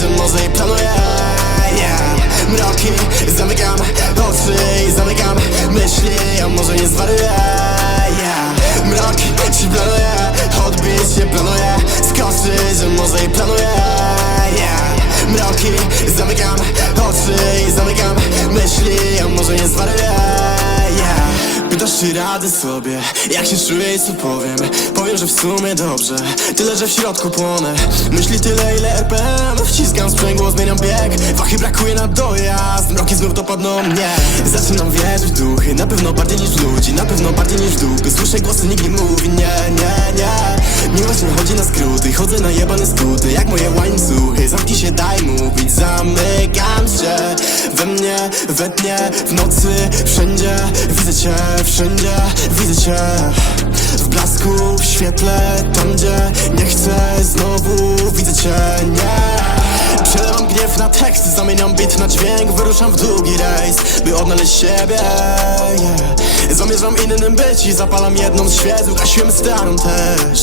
że może i planuję yeah. Mroki, zamykam oczy i zamykam myśli A może nie zwariuję yeah. Mroki, ci planuję, odbić się planuję Skoczyć, że może i planuję yeah. Mroki, zamykam oczy i zamykam myśli A może nie zwariuję czy radzę sobie, jak się czuję i co powiem. Powiem, że w sumie dobrze, tyle, że w środku płonę. Myśli tyle, ile RPM Wciskam sprzęgło, zmieniam bieg. Wachy brakuje na dojazd, mroki znów dopadną mnie. Zaczynam wierzyć w duchy, na pewno bardziej niż w ludzi Na pewno bardziej niż w dupy, słyszę głosy, nikt nie mówi Nie, nie, nie. Miłość nie chodzi na skróty, chodzę na jebane skuty Jak moje łańcuchy, zamknij się, daj mówić Zamykam się we mnie, we dnie, w nocy Wszędzie. Widzę cię, wszędzie widzę cię. W blasku, w świetle, tam gdzie nie chcę Znowu widzę cię, nie. Przelewam gniew na tekst, zamieniam bit na dźwięk Wyruszam w długi rejs, by odnaleźć siebie. Yeah. Zamierzam innym być i zapalam jedną z świec Ugasiłem starą też.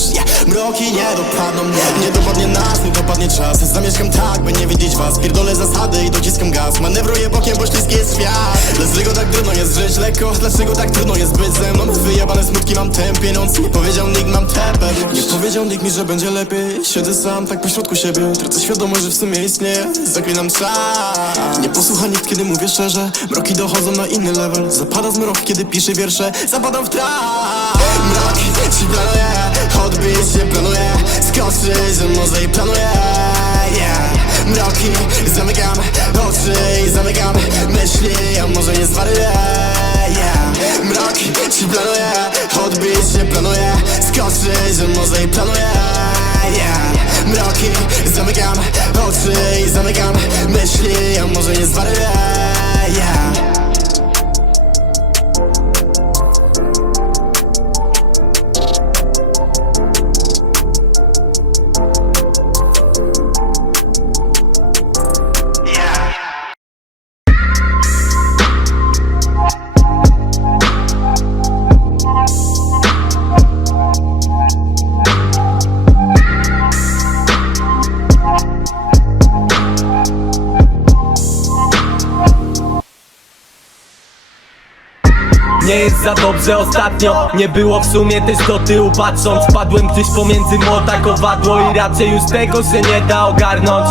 Mroki nie dopadną mnie. Nie dopadnie nas, nie dopadnie czas. Zamieszkam tak, by nie widzieć was. Pierdolę zasady i dociskam gaz. Manewruję bokiem, bo śliski jest świat. Dlaczego tak trudno jest żyć lekko? Dlaczego tak trudno jest być ze mną? Wyjebane smutki mam ten pieniądz Nie powiedział nikt, mam tepę. Nie powiedział nikt mi, że będzie lepiej. Siedzę sam tak pośrodku siebie. Tracę świadomość, że w sumie istnieje. Zaklinam czas. Nie posłucha nikt, kiedy mówię szczerze. Mroki dochodzą na inny level. Zapada zmrok, kiedy piszę wiersze Zapadam w trap Mroki, ci planuję Odbić się planuję Skoczyć, że może i planuję yeah. Mroki, zamykam oczy i zamykam myśli A może nie zwariuję yeah. Mroki, ci planuję Odbić się planuję Skoczyć, że może i planuję yeah. Mroki, zamykam oczy i zamykam myśli A może nie zwariuję yeah. Nie jest za dobrze ostatnio. Nie było w sumie też do tyłu patrząc. Padłem gdzieś pomiędzy młota kowadło I raczej już tego się nie da ogarnąć.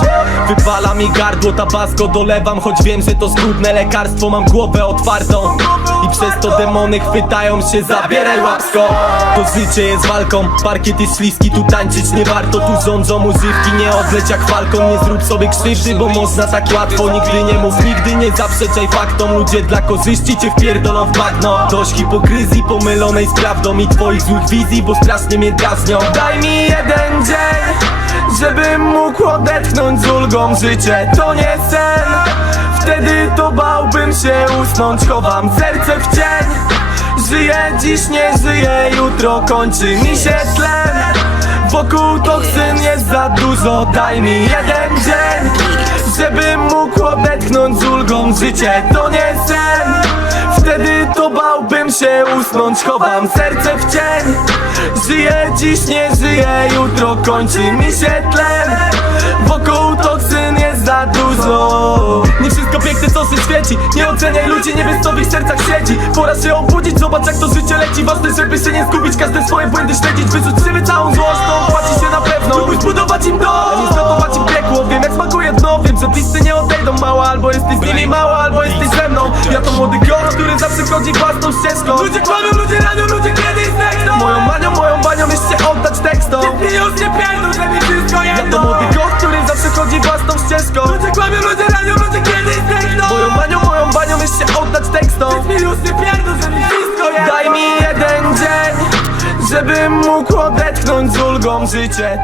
Wypala mi gardło, tabasco dolewam Choć wiem, że to zgubne lekarstwo. Mam głowę otwartą I przez to demony chwytają się Zabieraj łapsko. To życie jest walką Parkiet jest śliski, tu tańczyć nie warto. Tu rządzą używki, nie odleć jak falką. Nie zrób sobie krzywdy, bo można tak łatwo. Nigdy nie mów, nigdy nie zaprzeczaj faktom. Ludzie dla korzyści cię wpierdolą w bagno. Dość hipokryzji pomylonej z prawdą I twoich złych wizji, bo strasznie mnie drażnią Daj mi jeden dzień Żebym mógł odetchnąć z ulgą Życie to nie sen. Wtedy to bałbym się usnąć Chowam serce w cień. Żyję dziś, nie żyję jutro Kończy mi się tlen. Wokół toksyn jest za dużo Daj mi jeden dzień Żebym mógł odetchnąć z ulgą Życie to nie sen. Wtedy to bałbym się usnąć Chowam serce w cień. Żyję dziś, nie żyję jutro Kończy mi się tlen Wokół toksyn jest za dużo. Nie wszystko piękne co się świeci. Nie oceniaj ludzi, nie wiesz co w ich sercach siedzi Pora się obudzić, zobacz jak to życie leci. Ważne, żeby się nie zgubić, każde swoje błędy śledzić. Wyrzuć sobie całą złość, to płaci się na pewno. Próbuj zbudować im dom, a nie im piekło Wiem jak smakuje dno, jesteś z nimi mała, albo jesteś ze mną. Ja to młody gość, który zawsze chodzi własną ścieżką. Ludzie kłamią, ludzie ranią, ludzie kiedyś zdechną Moją manią, moją banią jest się oddać tekstom. Ty już nie pierdol, że mi wszystko jedno Ja to młody gość, który zawsze chodzi własną ścieżką. Ludzie kłamią, ludzie ranią, ludzie kiedyś zdechną Moją manią, moją banią jest się oddać tekstom. Ty już nie pierdol, że mi wszystko jedno. Daj mi jeden dzień Żebym mógł odetchnąć z ulgą Życie